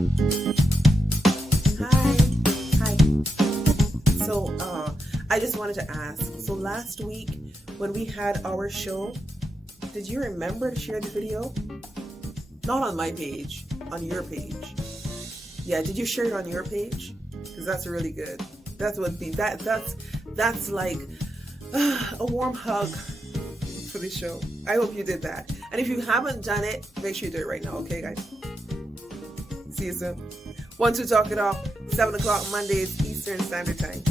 Hi. Hi. So, I just wanted to ask. So, last week when we had our show, did you remember to share the video? Not on my page, on your page. Yeah, did you share it on your page? Because that's really good. That's what be that's like a warm hug for the show. I hope you did that. And if you haven't done it, make sure you do it right now. Okay, guys. See you soon. Want to talk it off? 7 o'clock Mondays Eastern Standard Time.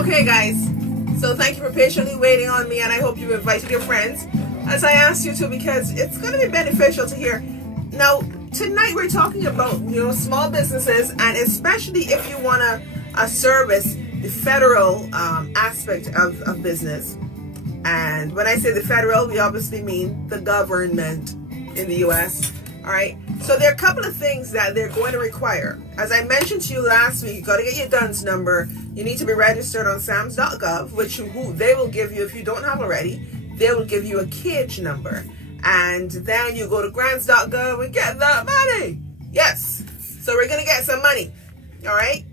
Okay, guys. So thank you for patiently waiting on me, and I hope you've invited your friends, as I asked you to, because it's going to be beneficial to hear. Now, tonight we're talking about, small businesses, and especially if you want to service the federal aspect of business. And when I say the federal, we obviously mean the government in the U.S. All right. So there are a couple of things that they're going to require. As I mentioned to you last week, you got to get your DUNS number. You need to be registered on SAMS.gov, which who they will give you, if you don't have already, they will give you a CAGE number. And then you go to grants.gov and get that money. Yes. So we're going to get some money. All right.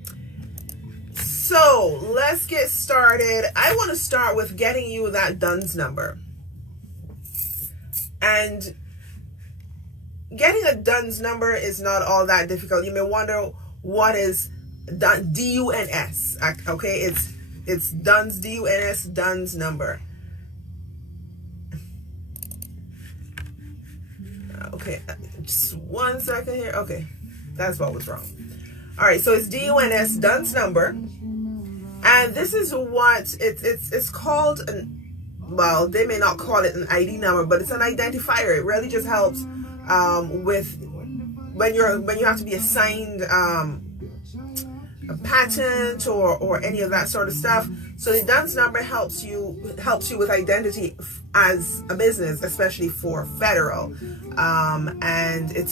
So let's get started. I want to start with getting you that DUNS number. And getting a DUNS number is not all that difficult. You may wonder what is DUNS. Okay, it's DUNS, DUNS, DUNS number. Okay, just 1 second here. Okay, that's what was wrong. All right, so it's DUNS, DUNS number, and this is what it's called. Well, they may not call it an ID number, but it's an identifier. It really just helps with when you have to be assigned a patent or any of that sort of stuff. So the DUNS number helps you with identity as a business, especially for federal, and it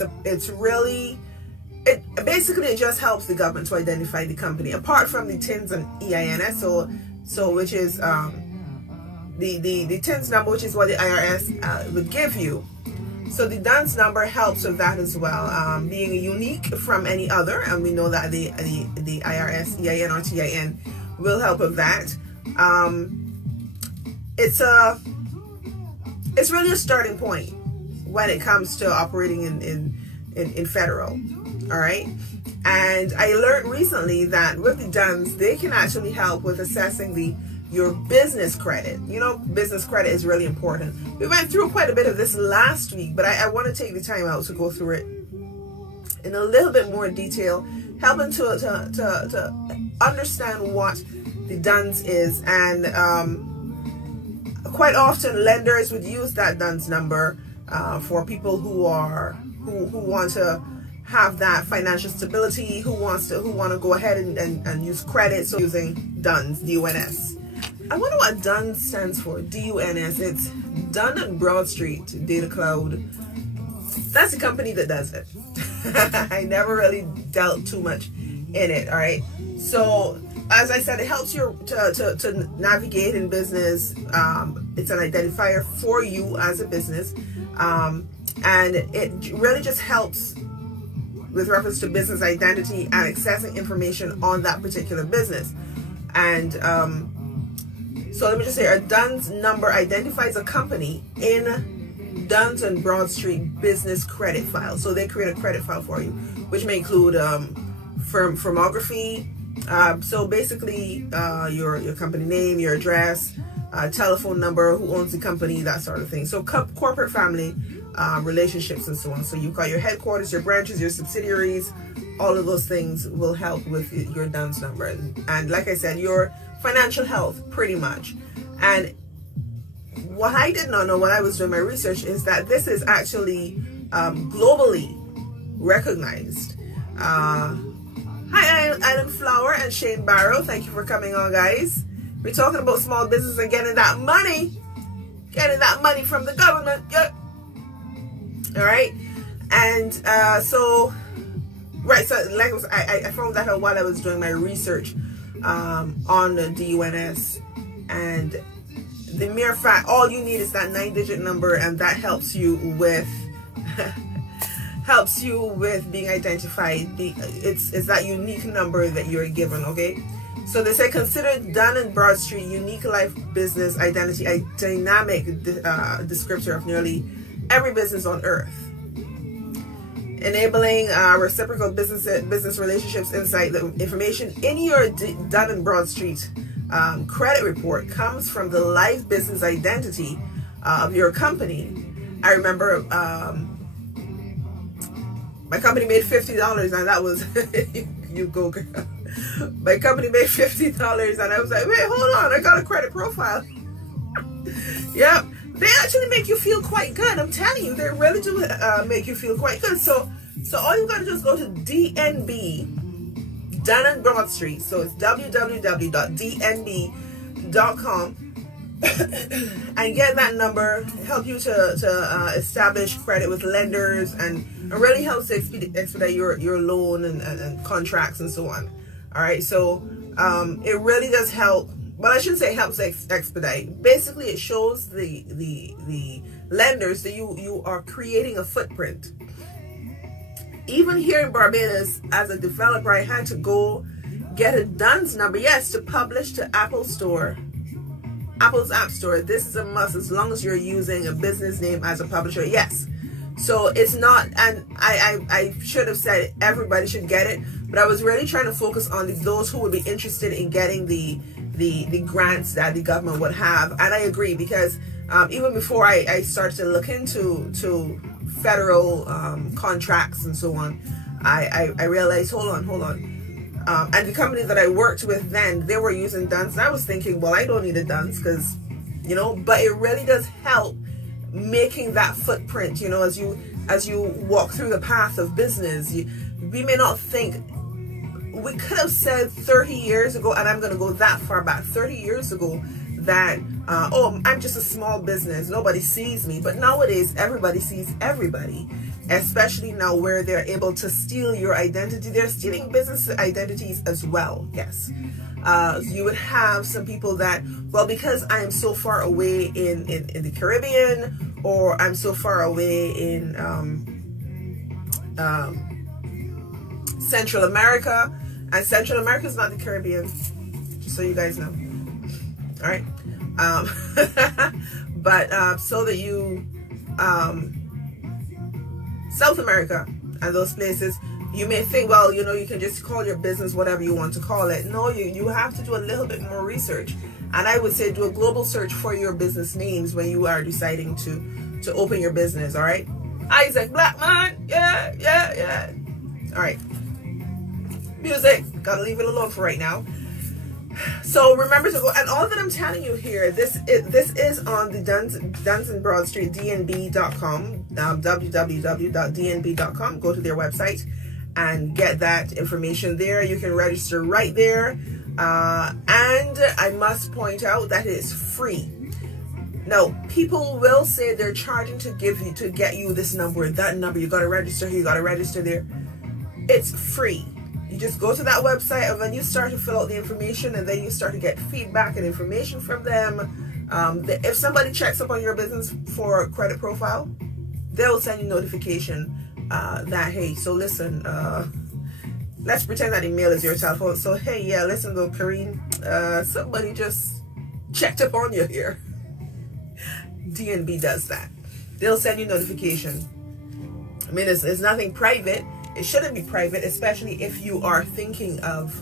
basically just helps the government to identify the company, apart from the TINs and EINs. So which is the TINs number, which is what the IRS would give you. So the DUNS number helps with that as well, being unique from any other, and we know that the IRS EIN or TIN will help with that. It's really a starting point when it comes to operating in federal. All right. And I learned recently that with the DUNS, they can actually help with assessing your business credit. Business credit is really important. We went through quite a bit of this last week, but I want to take the time out to go through it in a little bit more detail, helping to understand what the DUNS is. And quite often lenders would use that DUNS number for people who want to have that financial stability, who want to go ahead and use credit, so using DUNS, DUNS. I wonder what DUNS stands for. DUNS. It's Dun & Bradstreet Data Cloud. That's the company that does it. I never really dealt too much in it. All right. So as I said, it helps you to navigate in business. It's an identifier for you as a business, and it really just helps with reference to business identity and accessing information on that particular business. And so let me just say, a DUNS number identifies a company in Dun & Bradstreet business credit file. So they create a credit file for you, which may include firmography. So basically, your company name, your address, telephone number, who owns the company, that sort of thing. So corporate family relationships and so on. So you've got your headquarters, your branches, your subsidiaries. All of those things will help with your DUNS number. And like I said, your financial health, pretty much. And what I did not know when I was doing my research is that this is actually globally recognized. Hi, Adam Flower and Shane Barrow. Thank you for coming on, guys. We're talking about small business and getting that money from the government. Yep. All right. And so like I found that out while I was doing my research on the DUNS, and the mere fact, all you need is that 9-digit number, and that helps you with being identified. It's that unique number that you're given. Okay. So they say, consider Dun & Bradstreet unique life business identity a dynamic descriptor of nearly every business on earth, enabling reciprocal business relationships. Insight: the information in your Dun & Bradstreet credit report comes from the life business identity of your company. I remember my company made $50, and that was you go girl. My company made $50, and I was like, wait, hold on, I got a credit profile. Yep, they actually make you feel quite good. I'm telling you, they really do make you feel quite good. So all you gotta do is go to DNB, Dun and Broad Street. So it's www.dnb.com. and get that number, help you to establish credit with lenders, and really helps to expedite your loan and contracts and so on. All right, so it really does help. Well, I shouldn't say helps expedite. Basically, it shows the lenders that you are creating a footprint. Even here in Barbados, as a developer, I had to go get a DUNS number, yes, to publish to Apple's App Store. This is a must as long as you're using a business name as a publisher. Yes. So it's not, and I should have said everybody should get it, but I was really trying to focus on those who would be interested in getting the grants that the government would have. And I agree, because even before I started to look into federal contracts and so on, I realized, hold on. And the company that I worked with then, they were using DUNS. And I was thinking, well, I don't need a DUNS because, but it really does help making that footprint, as you walk through the path of business. We may not think, we could have said 30 years ago, and I'm going to go that far back, 30 years ago, that, I'm just a small business, nobody sees me. But nowadays, everybody sees everybody, especially now where they're able to steal your identity. They're stealing business identities as well, yes. You would have some people that, well, because I'm so far away in the Caribbean, or I'm so far away in Central America, and Central America is not the Caribbean, just so you guys know. All right. But so that you South America and those places, you may think, well, you can just call your business whatever you want to call it. No, you have to do a little bit more research, and I would say do a global search for your business names when you are deciding to open your business. All right. Isaac Blackman, yeah. All right. Music, gotta leave it alone for right now. So remember to go, and all that I'm telling you here, this is on the Duns and Broad Street, dnb.com, www.dnb.com. Go to their website and get that information there. You can register right there, and I must point out that it is free. Now, people will say they're charging to get you this number, that number. You got to register here, you got to register there. It's free. You just go to that website, and then you start to fill out the information, and then you start to get feedback and information from them. If somebody checks up on your business for a credit profile, they'll send you notification that, hey, so listen, let's pretend that email is your telephone. So, hey, yeah, listen though, Karine, somebody just checked up on you here. DNB does that. They'll send you notification. I mean, it's nothing private. It shouldn't be private, especially if you are thinking of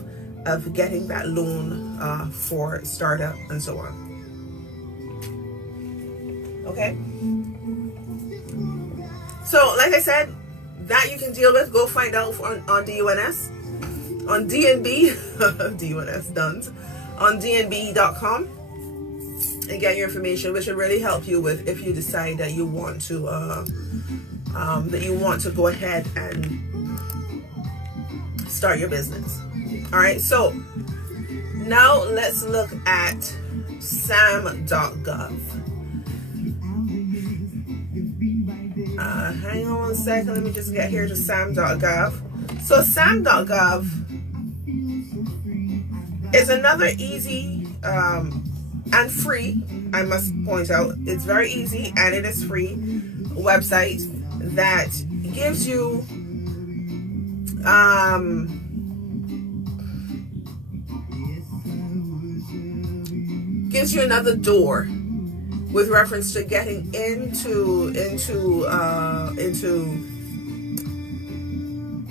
getting that loan for startup and so on. Okay? So, like I said, that you can deal with. Go find out on DUNS, on DNB, DUNS, DUNS, on DNB.com, and get your information, which will really help you with if you decide that you want to go ahead and start your business. All right, so now let's look at sam.gov. Hang on one second, let me just get here to sam.gov. So sam.gov is another easy and free, I must point out, it's very easy and it is free website that gives you another door with reference to getting into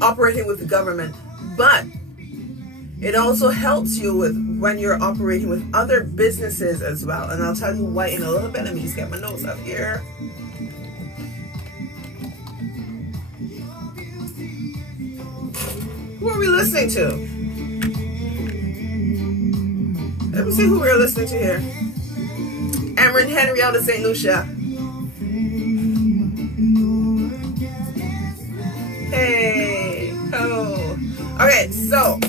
operating with the government, but it also helps you with when you're operating with other businesses as well. And I'll tell you why in a little bit. Let me just get my notes up here. Who are we listening to? Let me see who we're listening to here. Emery Henry out of St. Lucia. Hey. Oh. Okay, so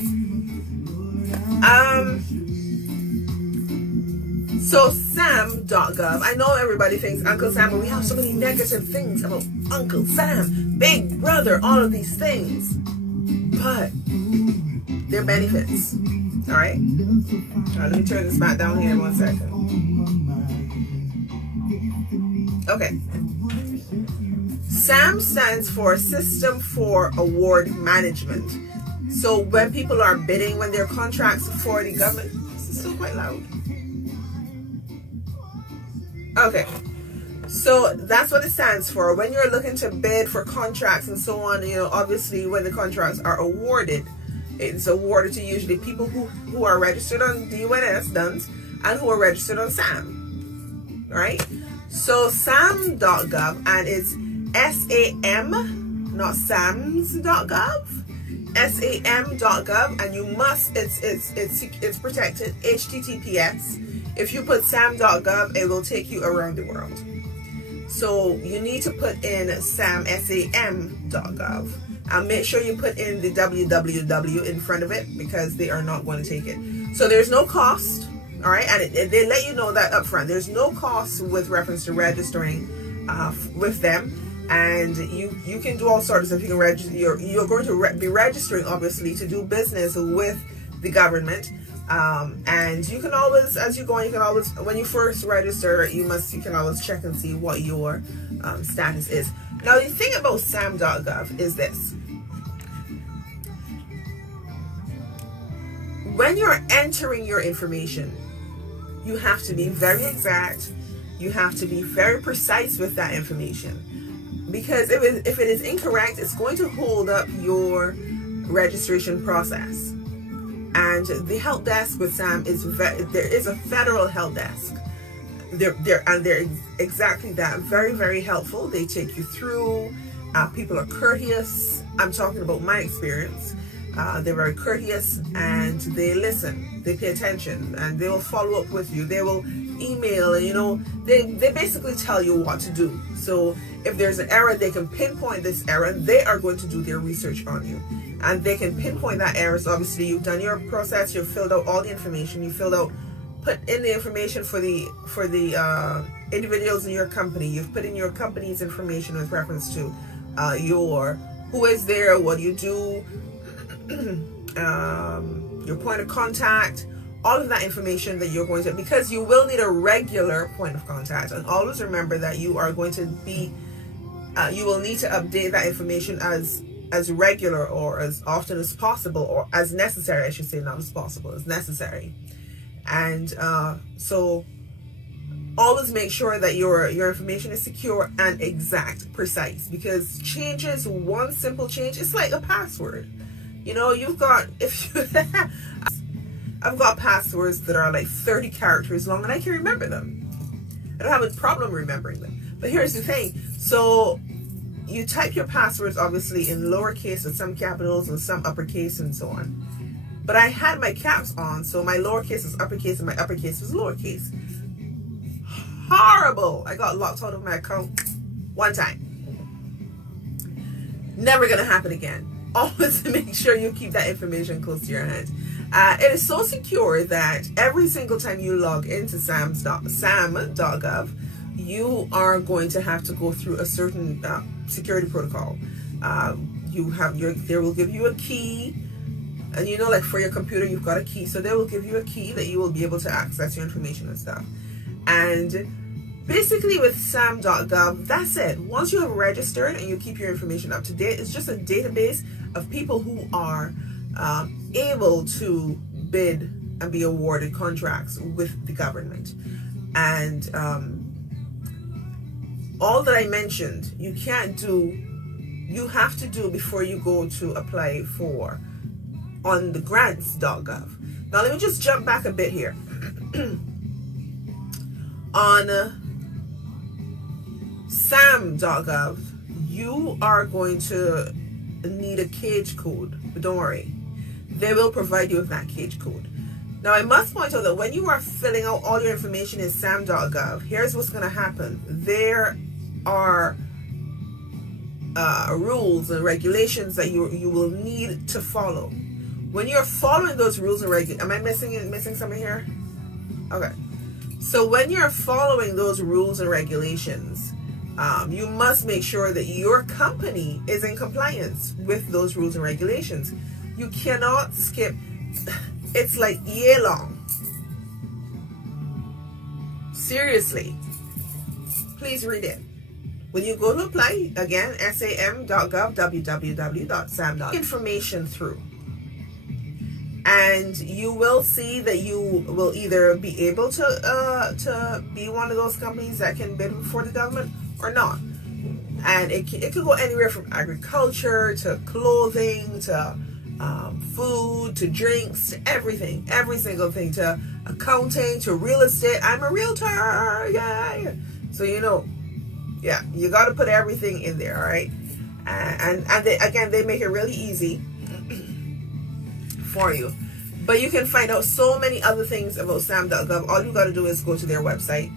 SAM.gov. I know everybody thinks Uncle Sam, but we have so many negative things about Uncle Sam, Big Brother, all of these things. But they're benefits. Alright? Let me turn this back down here in 1 second. Okay. SAM stands for System for Award Management. So when people are bidding, when their contracts for the government, this is still quite loud. Okay, so that's what it stands for. When you're looking to bid for contracts and so on, you know, obviously when the contracts are awarded, it's awarded to usually people who are registered on DUNS and who are registered on SAM. Right? So SAM.gov, and it's SAM, not SAMS.gov. SAM.gov, and you must, it's protected, HTTPS. If you put SAM.gov, it will take you around the world. So you need to put in SAM.gov, and make sure you put in the www in front of it, because they are not going to take it. So there's no cost, all right, and they let you know that up front. There's no cost with reference to registering with them. And you can do all sorts of stuff. You can register. You're going to be registering, obviously, to do business with the government. And you can always, as you go, you can always, when you first register, you can always check and see what your status is. Now, the thing about SAM.gov is this: when you're entering your information, you have to be very exact. You have to be very precise with that information. Because if it is incorrect, it's going to hold up your registration process. And the help desk with SAM there is a federal help desk. They're exactly that. Very, very helpful. They take you through. People are courteous. I'm talking about my experience. They're very courteous, and they listen. They pay attention, and they will follow up with you. They will email, and they basically tell you what to do. So if there's an error, they can pinpoint this error. They are going to do their research on you, and they can pinpoint that error. So obviously you've done your process, you've filled out all the information, put in the information for the individuals in your company. You've put in your company's information with reference to who is there, what you do, your point of contact, all of that information that you're going to, because you will need a regular point of contact. And always remember that you are going to be, you will need to update that information as regular, or as often as possible, or as necessary, I should say, not as possible, as necessary. And so always make sure that your information is secure and exact, precise, because changes, one simple change, it's like a password. I've got passwords that are like 30 characters long, and I can remember them. I don't have a problem remembering them. But here's the thing. So you type your passwords, obviously, in lowercase and some capitals and some uppercase and so on. But I had my caps on, so my lowercase was uppercase and my uppercase was lowercase. Horrible. I got locked out of my account one time. Never gonna happen again. Always make sure you keep that information close to your hand. It is so secure that every single time you log into SAM.gov, you are going to have to go through a certain security protocol. They will give you a key, and like for your computer, you've got a key, so they will give you a key that you will be able to access your information and stuff. And basically with SAM.gov, that's it. Once you have registered and you keep your information up to date, it's just a database of people who are able to bid and be awarded contracts with the government. And all that I mentioned, you have to do before you go to apply for on the grants.gov. Now let me just jump back a bit here. On SAM.gov, you are going to need a cage code, but don't worry, they will provide you with that cage code. Now, I must point out that when you are filling out all your information in sam.gov, here's what's going to happen. There are rules and regulations that you will need to follow. When you're following those rules and regulations, am I missing something here? Okay. So when you're following those rules and regulations, you must make sure that your company is in compliance with those rules and regulations. You cannot skip. It's like year long. Seriously. Please read it. When you go to apply, again, sam.gov, www.sam.gov, information through. And you will see that you will either be able to be one of those companies that can bid for the government or not. And it could go anywhere from agriculture to clothing to food to drinks to everything, every single thing, to accounting to real estate. I'm a realtor, yeah. So you got to put everything in there, all right? And they make it really easy for you. But you can find out so many other things about sam.gov. All you got to do is go to their website.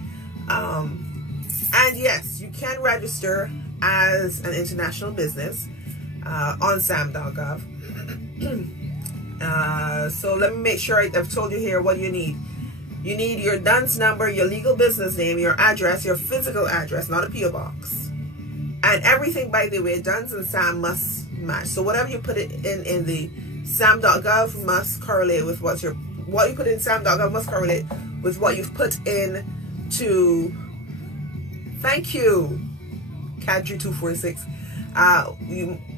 And yes, you can register as an international business on sam.gov. So let me make sure I've told you here what you need. You need your DUNS number, your legal business name, your address, your physical address, not a PO box. And everything, by the way, DUNS and SAM must match. So whatever you put it in the sam.gov must correlate with what you put in sam.gov must correlate with what you've put in to, thank you, Cadry246.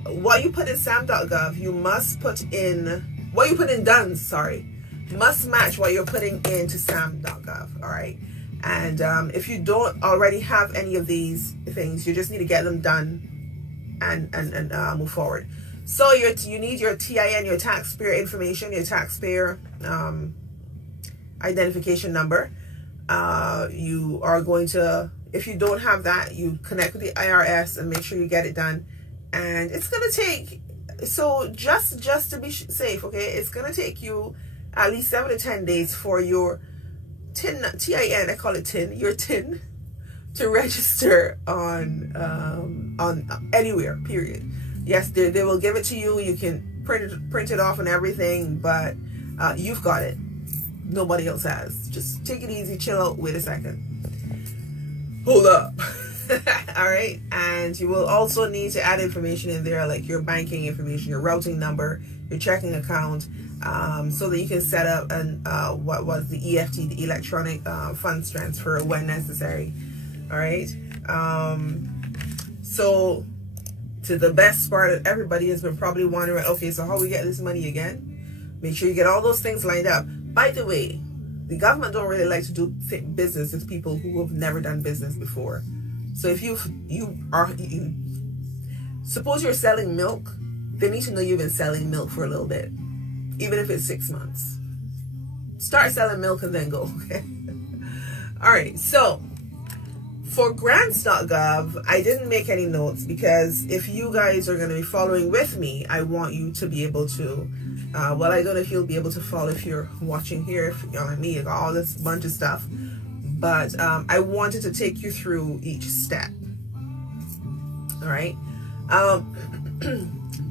What you put in sam.gov, you must put in, what you put in DUNS, sorry, must match what you're putting into sam.gov, all right? And if you don't already have any of these things, you just need to get them done and move forward. So you need your TIN, your taxpayer information, your taxpayer identification number. You are going to, if you don't have that, you connect with the IRS and make sure you get it done. And it's going to take, so just to be safe, okay, it's going to take you at least 7 to 10 days for your TIN, I call it TIN, your TIN, to register on anywhere, period. Yes, they will give it to you. You can print it off and everything, but you've got it. Nobody else has. Just take it easy, chill out, wait a second. Hold up. All right. And you will also need to add information in there, like your banking information, your routing number, your checking account, so that you can set up what was the EFT, the electronic funds transfer, when necessary. All right. So to the best part, everybody has been probably wondering, okay, so how we get this money again? Make sure you get all those things lined up. By the way, the government don't really like to do business with people who have never done business before. So if you suppose you're selling milk, they need to know you've been selling milk for a little bit, even if it's 6 months. Start selling milk and then go, okay? All right, so for grants.gov, I didn't make any notes because if you guys are going to be following with me, I want you to be able to, well, I don't know if you'll be able to follow if you're watching here, if you're like me, all this bunch of stuff. But I wanted to take you through each step. All right.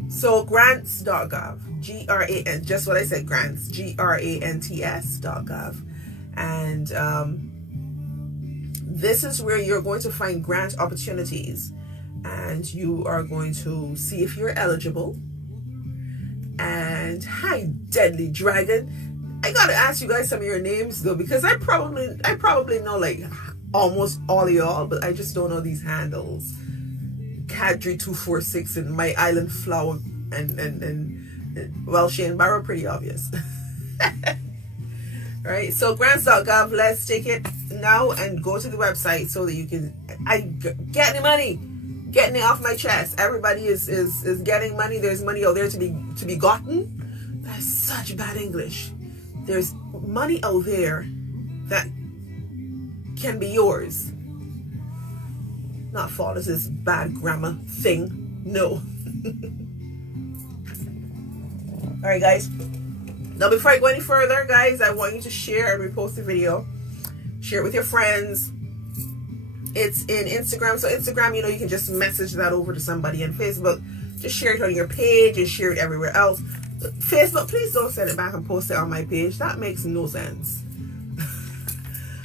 So grants.gov, G-R-A-N, just what I said, grants, G-R-A-N-T-S.gov. And this is where you're going to find grant opportunities. And you are going to see if you're eligible. And hi, Deadly Dragon. I gotta ask you guys some of your names though, because I probably know like almost all of y'all, but I just don't know these handles. Cadry246 and My Island Flower and well, Shane Barrow, pretty obvious. Right, so grants.gov, let's take it now and go to the website so that you can get the money, getting it off my chest. Everybody is getting money. There's money out there to be gotten. That's such bad English. There's money out there that can be yours. Not flawless, this bad grammar thing. No. All right, guys. Now, before I go any further, guys, I want you to share and repost the video. Share it with your friends. It's in Instagram. So Instagram, you know, you can just message that over to somebody. And Facebook, just share it on your page and share it everywhere else. Facebook, please don't send it back and post it on my page. That makes no sense.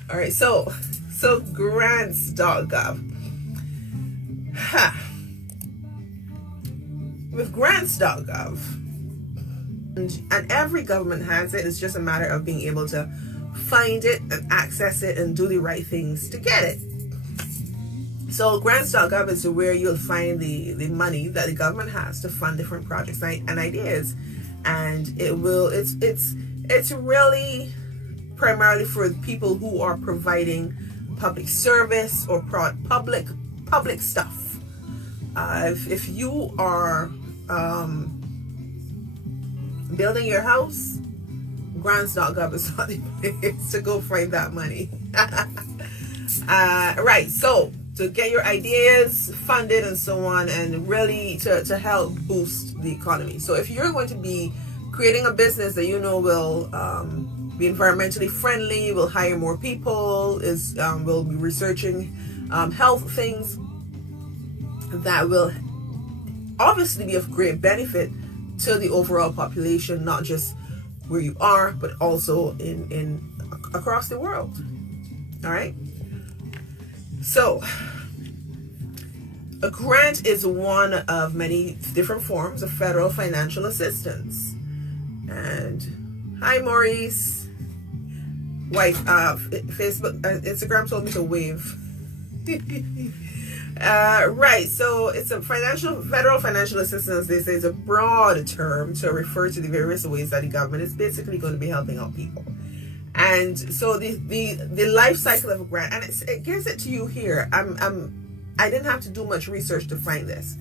All right, so grants.gov. With grants.gov, and every government has it, it's just a matter of being able to find it and access it and do the right things to get it. So grants.gov is where you'll find the money that the government has to fund different projects and ideas. And it's really primarily for people who are providing public service or public stuff. If you are building your house, grants.gov is not the place to go find that money. Right, so to get your ideas funded and so on, and really to help boost the economy. So if you're going to be creating a business that you know will be environmentally friendly, will hire more people, will be researching health things that will obviously be of great benefit to the overall population, not just where you are, but also in across the world. All right. So a grant is one of many different forms of federal financial assistance. And hi, Maurice. Wife, Facebook, Instagram told me to wave. Right, so it's a federal financial assistance. They say is a broad term to refer to the various ways that the government is basically going to be helping out people. And so the life cycle of a grant, and it gives it to you here. I didn't have to do much research to find this.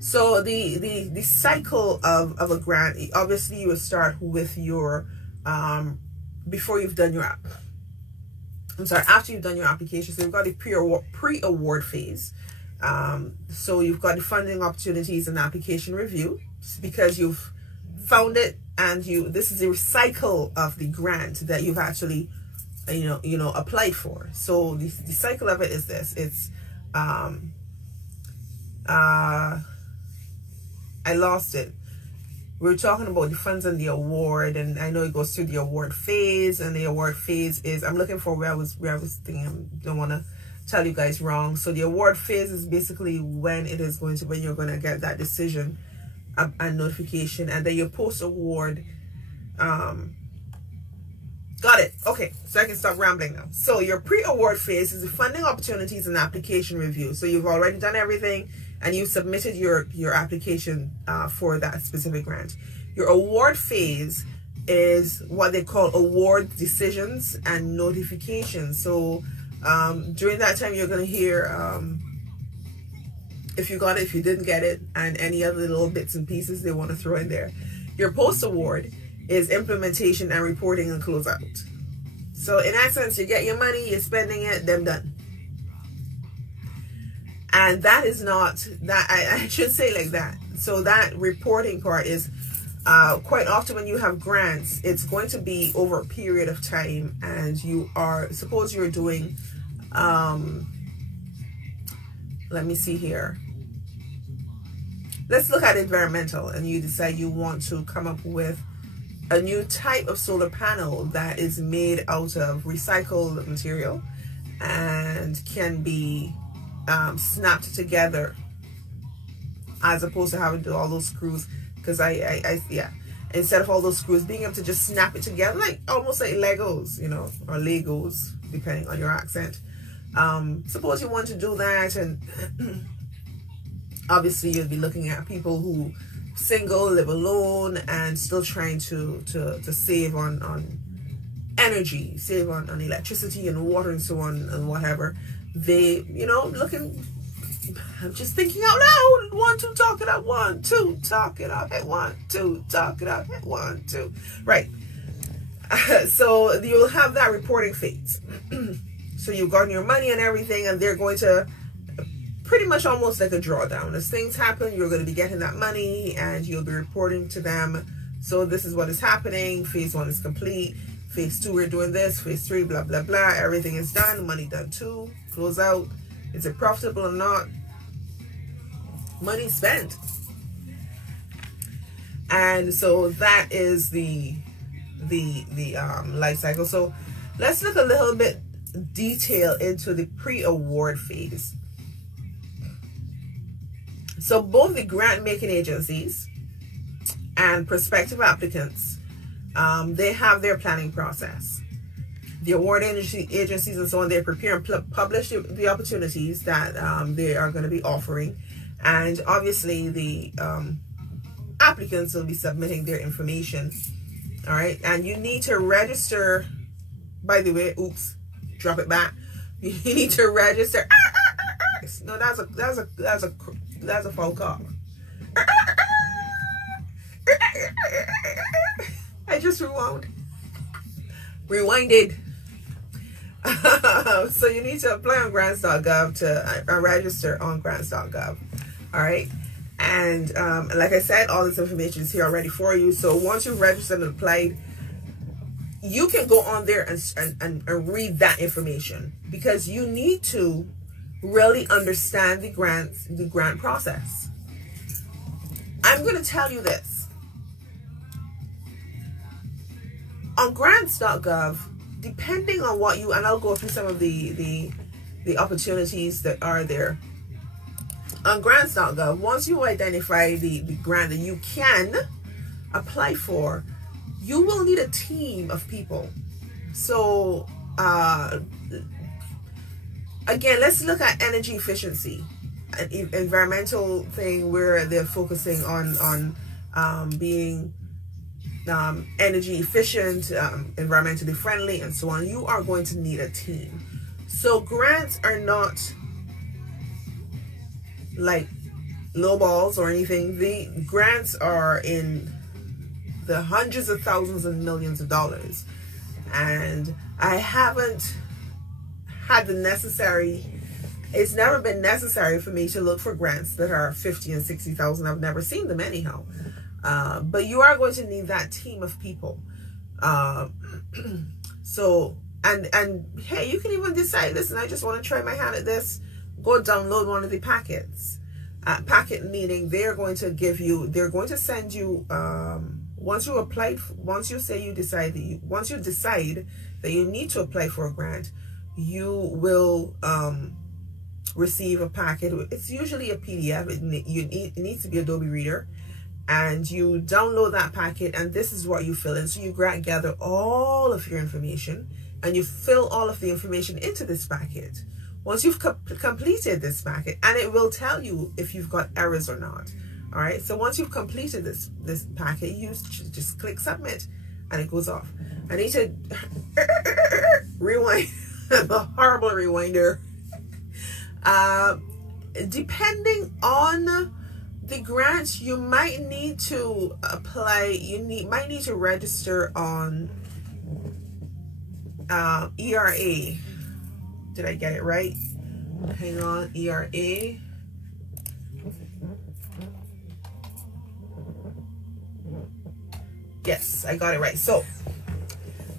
So the cycle of a grant, obviously you will start with your before you've done your after you've done your application. So you've got the pre-award phase. So you've got the funding opportunities and application review, because you've found it, and this is a cycle of the grant that you've actually applied for. So the cycle of it is this. It's I lost it. We were talking about the funds and the award, and I know it goes through the award phase, and the award phase is, I'm looking for where I was thinking. I don't want to tell you guys wrong. So the award phase is basically when you're going to get that decision and notification, and then your post award. Got it. Okay, so I can stop rambling now. So your pre-award phase is the funding opportunities and application review. So you've already done everything, and you submitted your application for that specific grant. Your award phase is what they call award decisions and notifications. So during that time, you're going to hear if you got it, if you didn't get it, and any other little bits and pieces they want to throw in there. Your post-award is implementation and reporting and closeout. So in essence, you get your money, you're spending it, them done. And that is not that, I should say like that. So that reporting part is quite often when you have grants, it's going to be over a period of time, and suppose you're doing let me see here. Let's look at environmental, and you decide you want to come up with a new type of solar panel that is made out of recycled material and can be snapped together, as opposed to having to do all those screws. Because instead of all those screws, being able to just snap it together, like almost like Legos, or Legos, depending on your accent. Suppose you want to do that, and obviously you'll be looking at people who single, live alone, and still trying to save on energy, save on electricity and water and so on and whatever. They, looking, I'm just thinking out loud. 1, 2, talk it out. 1, 2, talk it out. Hey, 1, 2, talk it out. Hey, 1, 2. Right. So you'll have that reporting phase. So you've gotten your money and everything, and they're going to pretty much almost like a drawdown. As things happen, you're going to be getting that money, and you'll be reporting to them So this is what is happening. Phase 1 is complete. Phase 2, we're doing this. Phase 3, blah, blah, blah. Everything is done. Money done too. Close out. Is it profitable or not? Money spent. And so that is the life cycle. So let's look a little bit detail into the pre-award phase. So both the grant making agencies and prospective applicants, they have their planning process. The award agencies and so on, they prepare and publish the opportunities that they are going to be offering. And obviously the applicants will be submitting their information. All right. And you need to register, by the way, oops, drop it back. You need to register. No, that's a phone call. I just rewinded. So you need to apply on grants.gov to register on grants.gov. All right. And like I said, all this information is here already for you. So once you've registered and applied, you can go on there and read that information, because you need to really understand the grant process. I'm going to tell you this. On grants.gov, depending on what you, and I'll go through some of the opportunities that are there. On grants.gov, once you identify the grant that you can apply for, you will need a team of people. So again, let's look at energy efficiency, an environmental thing where they're focusing on being energy efficient, environmentally friendly, and so on. You are going to need a team. So grants are not like low balls or anything. The grants are in the hundreds of thousands and millions of dollars, and I haven't had the necessary, it's never been necessary for me to look for grants that are 50 and 60,000. I've never seen them anyhow. But you are going to need that team of people. So, and hey, you can even decide, listen, I just want to try my hand at this. Go download one of the packets. Packet meaning they're going to give you, they're going to send you, once you applied, once you decide that you need to apply for a grant, you will receive a packet. It's usually a PDF. It needs to be Adobe Reader, and you download that packet, and this is what you fill in. So you gather all of your information, and you fill all of the information into this packet. Once you've completed this packet, and it will tell you if you've got errors or not. All right. So once you've completed this packet, you just click submit, and it goes off. I need to rewind. The horrible rewinder. Depending on the grant, you might need to apply. Might need to register on ERA. Did I get it right? Hang on, ERA. Yes, I got it right. So,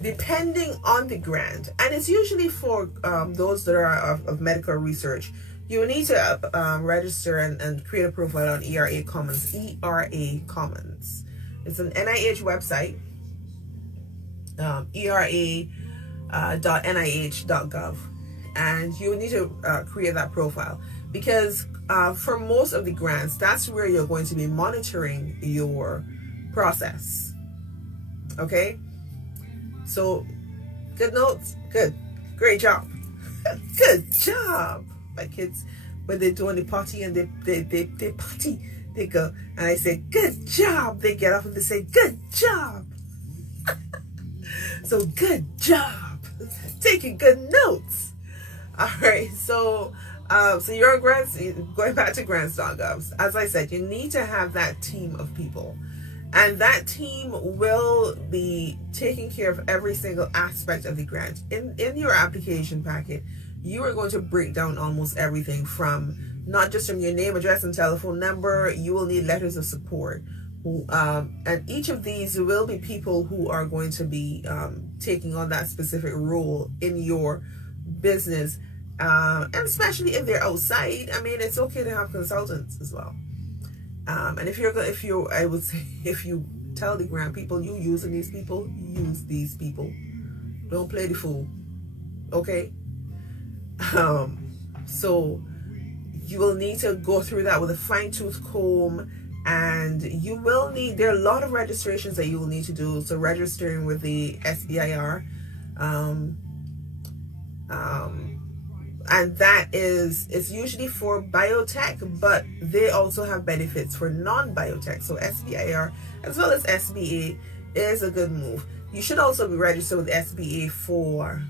depending on the grant, and it's usually for those that are of medical research, you need to register and create a profile on ERA Commons. ERA Commons. It's an NIH website. ERA.nih.gov. And you need to create that profile, because for most of the grants, that's where you're going to be monitoring your process. Okay? So, good notes. Good. Great job. Good job. My kids, when they're doing the potty and they potty, they go, and I say, good job. They get up and they say, good job. So, good job. Taking good notes. All right. So your grants, going back to grants.gov, as I said, you need to have that team of people. And that team will be taking care of every single aspect of the grant. In your application packet, you are going to break down almost everything, from not just from your name, address, and telephone number. You will need letters of support. And each of these will be people who are going to be taking on that specific role in your business, and especially if they're outside. I mean, it's okay to have consultants as well. And I would say, if you tell the grant people you using these people, use these people. Don't play the fool. Okay. So you will need to go through that with a fine-tooth comb, and there are a lot of registrations that you will need to do. So registering with the SBIR, and it's usually for biotech, but they also have benefits for non-biotech. So SBIR as well as SBA is a good move. You should also be registered with SBA for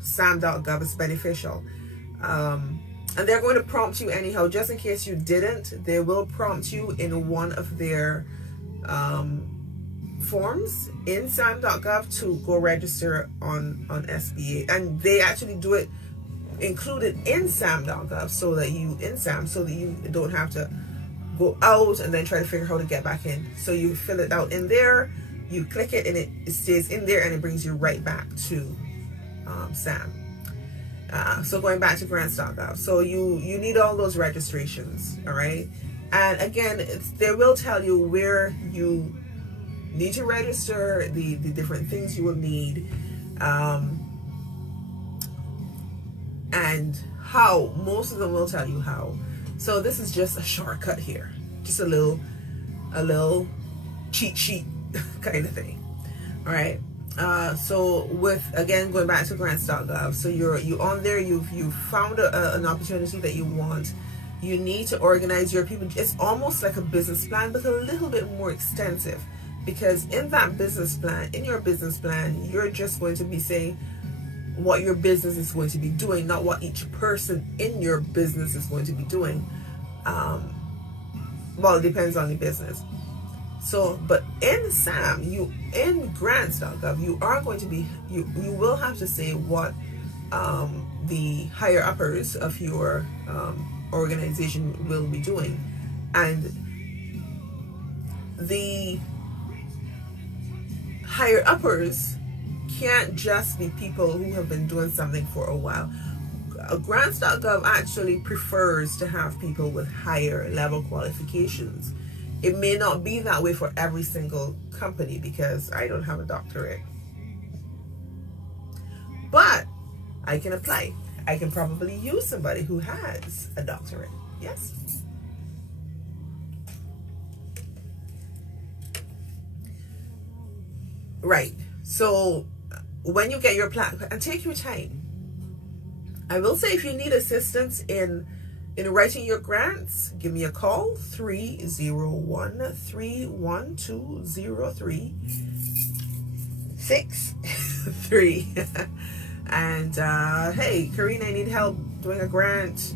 SAM.gov. It's beneficial. And they're going to prompt you anyhow, just in case you didn't. They will prompt you in one of their forms in SAM.gov to go register on SBA. And they actually do it included in SAM.gov so that you don't have to go out and then try to figure out how to get back in. So you fill it out in there, you click it, and it stays in there, and it brings you right back to SAM. So going back to grants.gov, so you need all those registrations, all right? And again, they will tell you where you need to register, the different things you will need, and how. Most of them will tell you how. So this is just a shortcut here, just a little cheat sheet kind of thing, all right? So with, again, going back to grants.gov, so you on there, you've found an opportunity that you want. You need to organize your people. It's almost like a business plan, but a little bit more extensive, because in your business plan, you're just going to be saying what your business is going to be doing, not what each person in your business is going to be doing. Well, it depends on the business. So, but in SAM, in grants.gov, you are going to be, you will have to say what the higher uppers of your organization will be doing. And the higher uppers can't just be people who have been doing something for a while. Grants.gov actually prefers to have people with higher level qualifications. It may not be that way for every single company, because I don't have a doctorate. But I can apply. I can probably use somebody who has a doctorate. Yes? Right. So when you get your plan, and take your time. I will say, if you need assistance in writing your grants, give me a call, 301-312-0363. And hey, Karina, I need help doing a grant.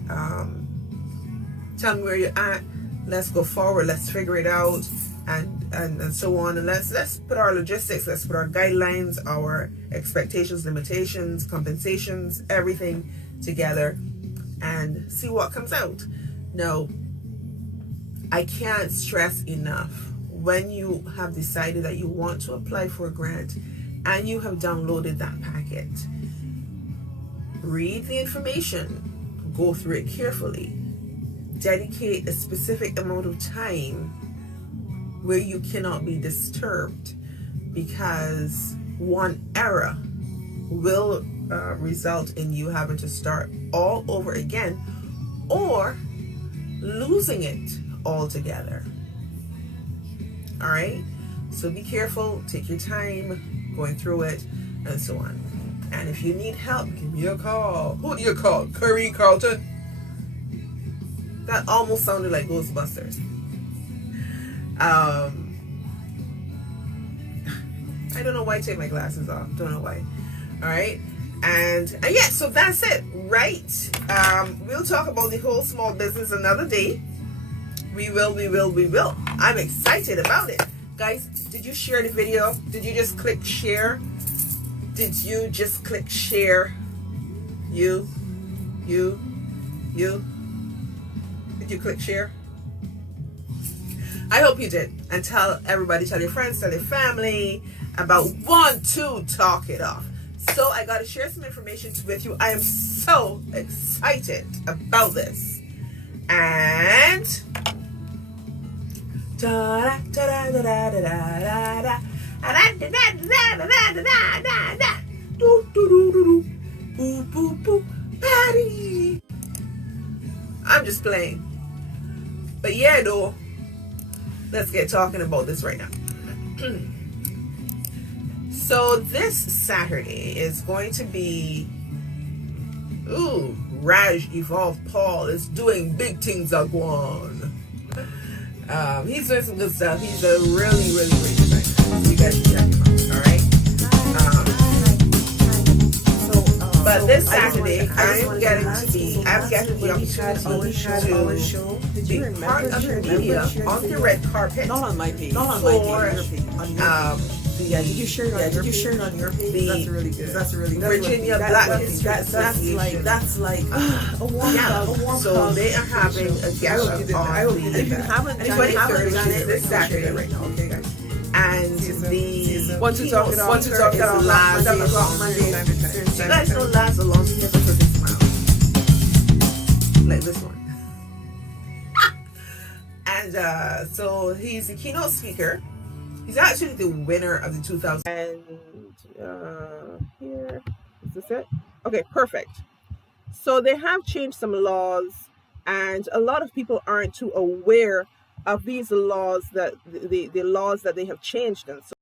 Tell me where you're at. Let's go forward. Let's figure it out, and so on. And let's put our logistics, let's put our guidelines, our expectations, limitations, compensations, everything together, and see what comes out. Now, I can't stress enough, when you have decided that you want to apply for a grant and you have downloaded that packet, read the information, go through it carefully, dedicate a specific amount of time where you cannot be disturbed, because one error will result in you having to start all over again, or losing it altogether. All right, so be careful, take your time going through it, and so on. And if you need help, give me a call. Who do you call? Curry Carlton? That almost sounded like Ghostbusters. I don't know why I take my glasses off. Don't know why. All right. And yeah, so that's it, right? We'll talk about the whole small business another day. We will. I'm excited about it. Guys, did you share the video? Did you just click share? Did you just click share? You? Did you click share? I hope you did. And tell everybody, tell your friends, tell your family about Want to Talk It Off. So I got to share some information with you. I am so excited about this. And Patty. I'm just playing. But yeah, though, let's get talking about this right now. So this Saturday is going to be, Raj Evolve Paul is doing big things again. He's doing some good stuff. He's a really, really great designer. So you guys can check him out, alright? But this Saturday, I'm getting the opportunity to be part of the media on the red carpet. Not on my page. Not on my page. Yeah, did you share it on your page? That's really good. That's really good. Virginia Black History Association. That's like a warm cup. So they are having a guest on the, if you haven't done it this Saturday right now, okay, guys. And the Want to Talk It Off last Monday. You guys don't last a long time for this smile. Like this one. And so he's the keynote speaker. He's actually the winner of the 2000. And here, is this it? Okay, perfect. So they have changed some laws, and a lot of people aren't too aware of these laws, that the laws that they have changed. And so